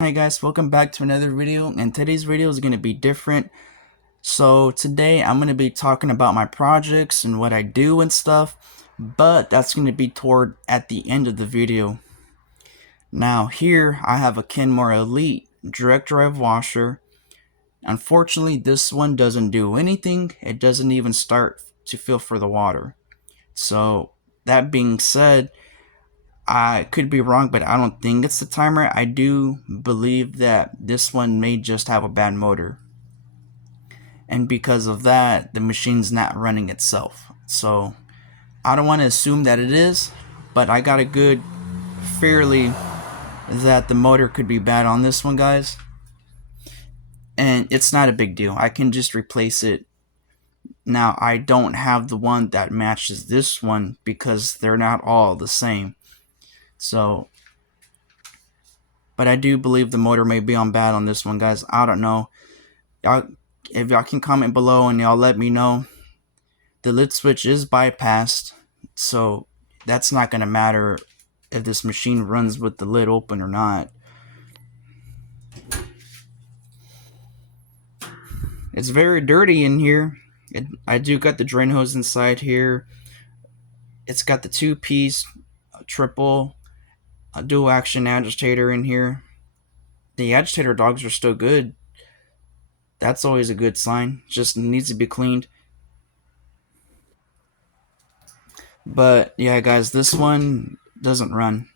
Hi guys, welcome back to another video, and today's video is going to be different. So today I'm going to be talking about my projects and what I do and stuff, but that's going to be toward at the end of the video. Now here I have a Kenmore Elite direct drive washer. Unfortunately, this one doesn't do anything. It doesn't even start to fill for the water. So that being said, I could be wrong, but I don't think it's the timer. I do believe that this one may just have a bad motor. And because of that, the machine's not running itself. So I don't want to assume that it is, but I got a good fairly that the motor could be bad on this one, guys. And it's not a big deal. I can just replace it. Now, I don't have the one that matches this one because they're not all the same. So, but I do believe the motor may be on bad on this one, guys. I don't know. If y'all can comment below and y'all let me know. The lid switch is bypassed, so that's not going to matter if this machine runs with the lid open or not. It's very dirty in here. I do got the drain hose inside here. It's got the two-piece triple dual action agitator in here. The agitator dogs are still good. That's always a good sign. Just needs to be cleaned. But yeah, guys, this one doesn't run.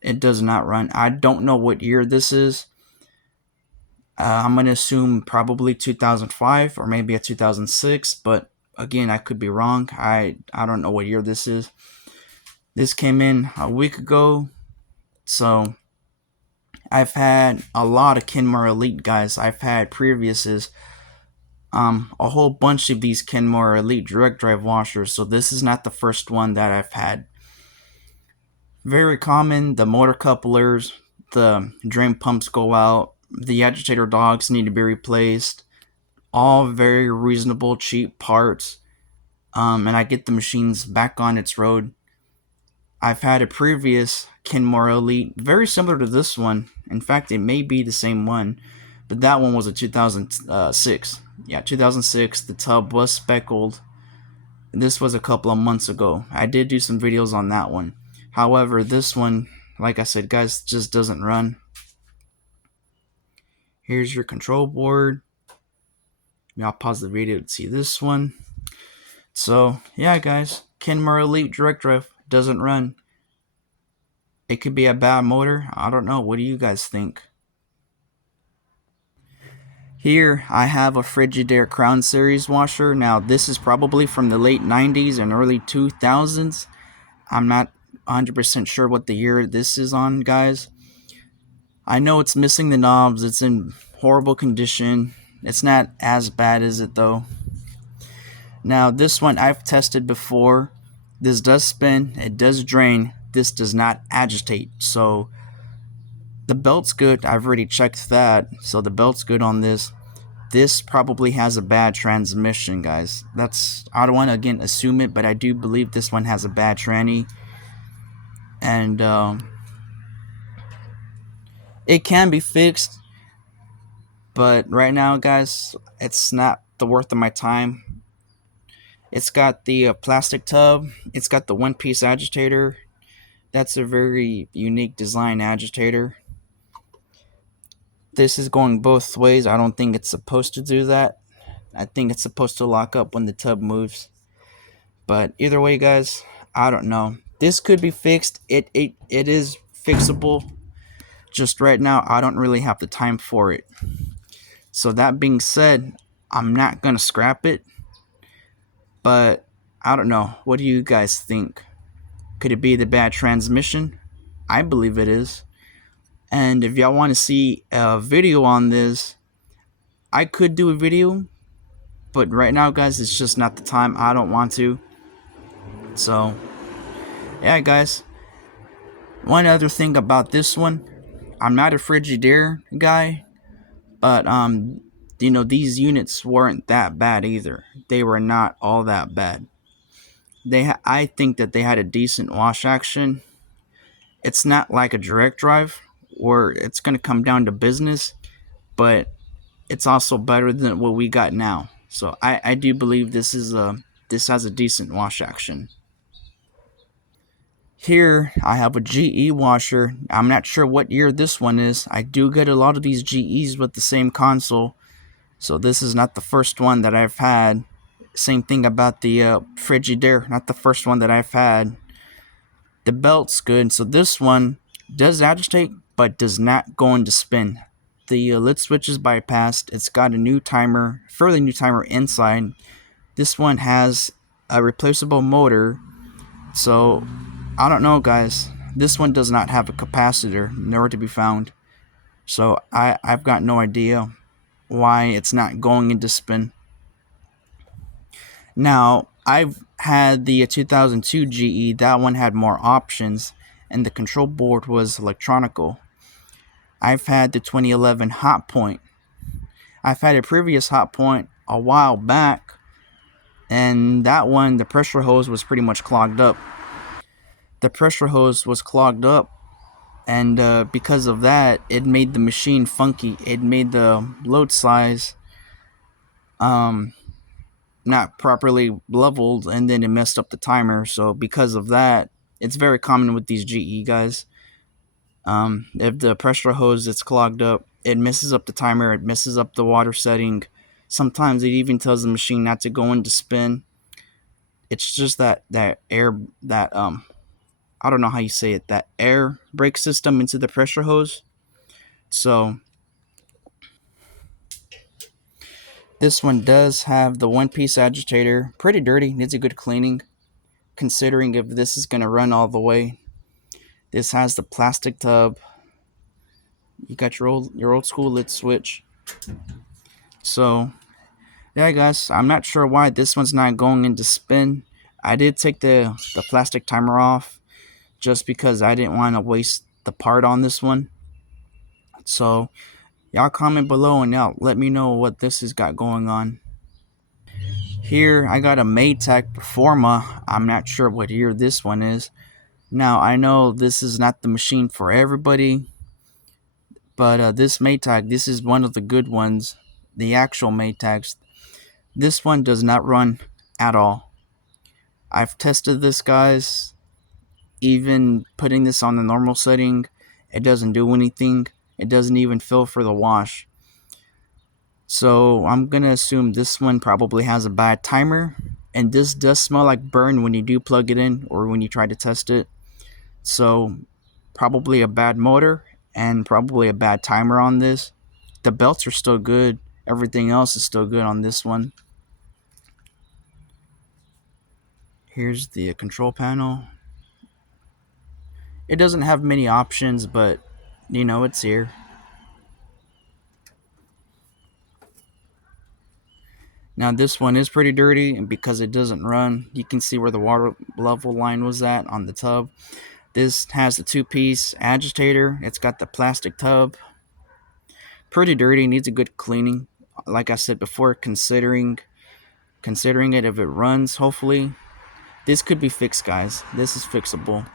It does not run. I don't know what year this is. I'm going to assume probably 2005 or maybe a 2006, but again, I could be wrong. I don't know what year this is. This came in a week ago, so I've had a lot of Kenmore Elite, guys. I've had previously a whole bunch of these Kenmore Elite direct drive washers, so this is not the first one that I've had. Very common, the motor couplers, the drain pumps go out, the agitator dogs need to be replaced. All very reasonable, cheap parts. And I get the machines back on its road. I've had a previous Kenmore Elite, very similar to this one. In fact, it may be the same one, but that one was a 2006. Yeah, 2006. The tub was speckled. This was a couple of months ago. I did do some videos on that one. However, this one, like I said, guys, just doesn't run. Here's your control board. I'll pause the video to see this one. So, yeah, guys, Kenmore Elite direct drive doesn't run. It could be a bad motor. I don't know. What do you guys think? Here, I have a Frigidaire Crown Series washer. Now, this is probably from the late 90s and early 2000s. I'm not 100% sure what the year this is on, guys. I know it's missing the knobs. It's in horrible condition. It's not as bad as it, though. Now, this one I've tested before. This does spin. It does drain. This does not agitate. So, the belt's good. I've already checked that. So, the belt's good on this. This probably has a bad transmission, guys. I don't want to, again, assume it, but I do believe this one has a bad tranny. And, it can be fixed. But right now, guys, it's not the worth of my time. It's got the plastic tub. It's got the one-piece agitator. That's a very unique design agitator. This is going both ways. I don't think it's supposed to do that. I think it's supposed to lock up when the tub moves. But either way, guys, I don't know. This could be fixed. It is fixable. Just right now, I don't really have the time for it. So that being said, I'm not going to scrap it. But I don't know. What do you guys think? Could it be the bad transmission? I believe it is. And if y'all want to see a video on this, I could do a video. But right now, guys, it's just not the time. I don't want to. So, yeah, guys. One other thing about this one. I'm not a Frigidaire guy. But, these units weren't that bad either. They were not all that bad. I think that they had a decent wash action. It's not like a direct drive where it's going to come down to business, but it's also better than what we got now. So I do believe this has a decent wash action. Here I have a GE washer. I'm not sure what year this one is. I do get a lot of these GEs with the same console, so this is not the first one that I've had. Same thing about the Frigidaire, not the first one that I've had. The belt's good, so this one does agitate but does not go into spin. The lid switch is bypassed. It's got a new timer, fairly new timer inside. This one has a replaceable motor, so I don't know, guys. This one does not have a capacitor, nowhere to be found. So I've got no idea why it's not going into spin. Now, I've had the 2002 GE. That one had more options, and the control board was electronical. I've had the 2011 Hot Point. I've had a previous Hot Point a while back, and that one, the pressure hose was pretty much clogged up. The pressure hose was clogged up, and because of that, it made the machine funky. It made the load size not properly leveled, and then it messed up the timer. So because of that, it's very common with these GE guys. If the pressure hose is clogged up, it messes up the timer. It messes up the water setting. Sometimes it even tells the machine not to go into spin. It's just that air that I don't know how you say it, that air brake system into the pressure hose. So this one does have the one-piece agitator. Pretty dirty, needs a good cleaning, considering if this is going to run all the way. This has the plastic tub. You got your old school lid switch. So yeah, guys, I'm not sure why this one's not going into spin. I did take the plastic timer off just because I didn't want to waste the part on this one. So y'all comment below and y'all let me know what this has got going on. Here I got a MTag Performa. I'm not sure what year this one is. Now I know this is not the machine for everybody, but this MTag, this is one of the good ones. The actual MTags. This one does not run at all. I've tested this, guys. Even putting this on the normal setting, it doesn't do anything. It doesn't even fill for the wash. So I'm going to assume this one probably has a bad timer. And this does smell like burn when you do plug it in or when you try to test it. So probably a bad motor and probably a bad timer on this. The belts are still good. Everything else is still good on this one. Here's the control panel. It doesn't have many options, but you know, it's here. Now this one is pretty dirty, and because it doesn't run, you can see where the water level line was at on the tub. This has the two-piece agitator. It's got the plastic tub. Pretty dirty, needs a good cleaning. Like I said before, considering it if it runs, hopefully. This could be fixed, guys. This is fixable.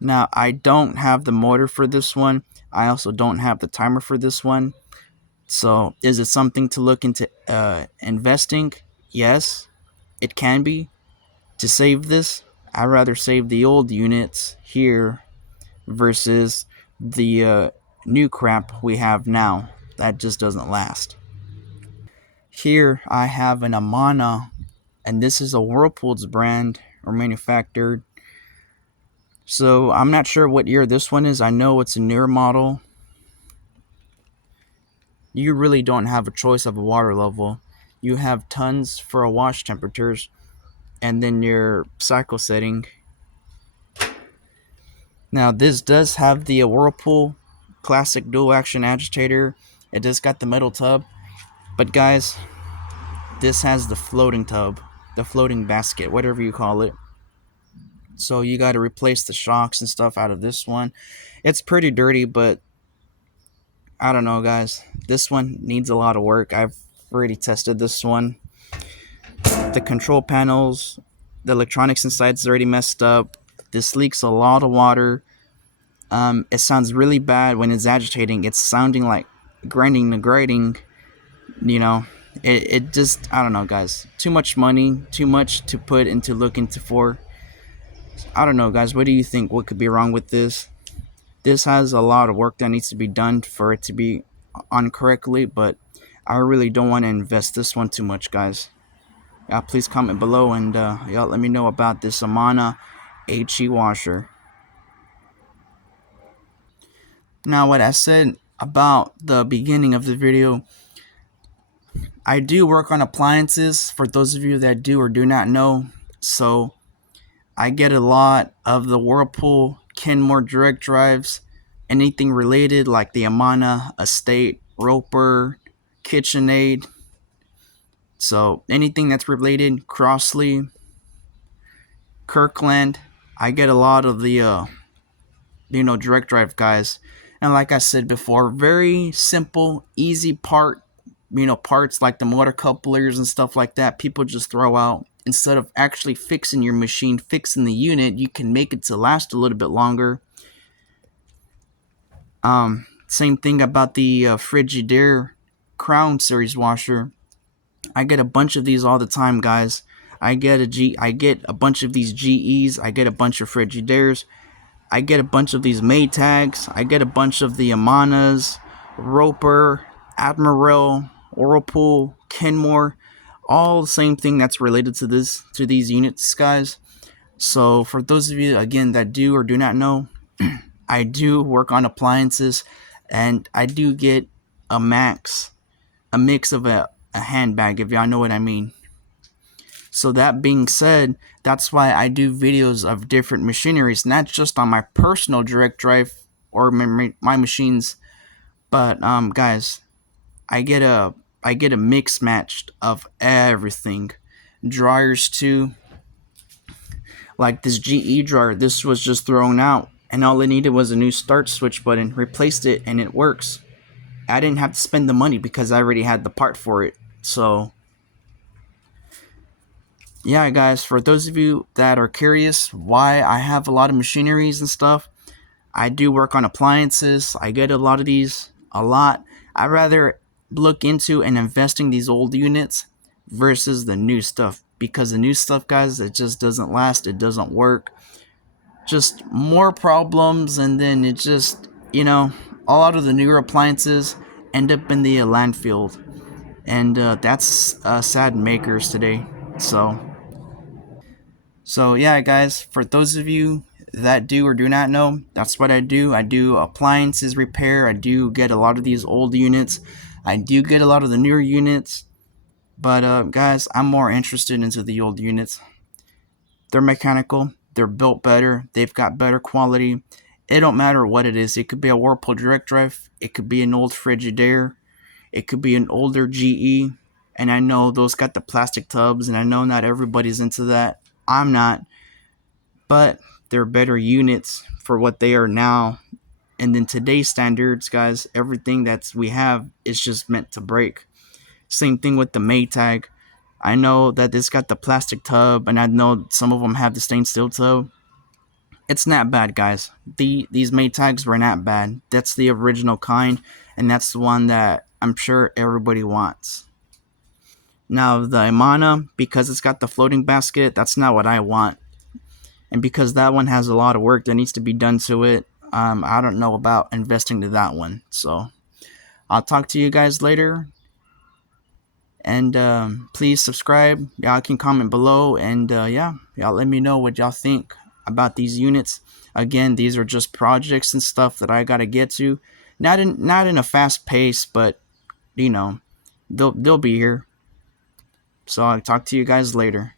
Now, I don't have the motor for this one. I also don't have the timer for this one. So, is it something to look into investing? Yes, it can be. To save this, I'd rather save the old units here versus the new crap we have now. That just doesn't last. Here, I have an Amana, and this is a Whirlpool's brand or manufactured. So, I'm not sure what year this one is. I know it's a newer model. You really don't have a choice of a water level. You have tons for a wash temperatures and then your cycle setting. Now this does have the Whirlpool classic dual action agitator. It does got the metal tub, but guys, this has the floating tub, the floating basket, whatever you call it. So you got to replace the shocks and stuff out of this one. It's pretty dirty, but I don't know, guys. This one needs a lot of work. I've already tested this one. The control panels, the electronics inside is already messed up. This leaks a lot of water. It sounds really bad when it's agitating. It's sounding like grinding and grating. You know, it just, I don't know, guys. Too much money, too much to put into look into for. I don't know, guys. What do you think? What could be wrong with this? This has a lot of work that needs to be done for it to be on correctly, but I really don't want to invest this one too much, guys. Yeah, please comment below and y'all let me know about this Amana HE washer. Now, what I said about the beginning of the video, I do work on appliances for those of you that do or do not know. So I get a lot of the Whirlpool, Kenmore direct drives, anything related like the Amana, Estate, Roper, KitchenAid. So anything that's related, Crossley, Kirkland, I get a lot of the direct drive guys. And like I said before, very simple, easy parts like the motor couplers and stuff like that. People just throw out instead of actually fixing your machine, fixing the unit. You can make it to last a little bit longer. Same thing about the Frigidaire Crown Series washer. I get a bunch of these all the time, guys. I get a bunch of these GEs. I get a bunch of Frigidaire's. I get a bunch of these MTags. I get a bunch of the Amanas, Roper, Admiral, Whirlpool, Kenmore, all the same thing that's related to these units, guys. So for those of you again that do or do not know, I do work on appliances, and I do get a mix of a handbag, if y'all know what I mean. So that being said, that's why I do videos of different machineries, not just on my personal direct drive or my machines, but guys, I get a mix matched of everything. Dryers too. Like this GE dryer, this was just thrown out, and all it needed was a new start switch button. Replaced it, and it works. I didn't have to spend the money because I already had the part for it. So yeah, guys, for those of you that are curious why I have a lot of machineries and stuff, I do work on appliances. I get a lot of these a lot. I rather look into and investing these old units versus the new stuff, because the new stuff, guys, it just doesn't last. It doesn't work. Just more problems, and then it just, a lot of the newer appliances end up in the landfill, and that's sad makers today. So yeah, guys, for those of you that do or do not know, that's what I do. I do appliances repair. I do get a lot of these old units. I do get a lot of the newer units. But guys, I'm more interested into the old units. They're mechanical. They're built better. They've got better quality. It don't matter what it is. It could be a Whirlpool direct drive. It could be an old Frigidaire. It could be an older GE. And I know those got the plastic tubs, and I know not everybody's into that. I'm not. But they're better units for what they are now. And then today's standards, guys, everything that we have is just meant to break. Same thing with the MTag. I know that this got the plastic tub, and I know some of them have the stainless steel tub. It's not bad, guys. These MTags were not bad. That's the original kind, and that's the one that I'm sure everybody wants. Now, the Amana, because it's got the floating basket, that's not what I want. And because that one has a lot of work that needs to be done to it, I don't know about investing to that one. So I'll talk to you guys later. And please subscribe. Y'all can comment below. And yeah, y'all let me know what y'all think about these units. Again, these are just projects and stuff that I got to get to. Not in a fast pace, but they'll be here. So I'll talk to you guys later.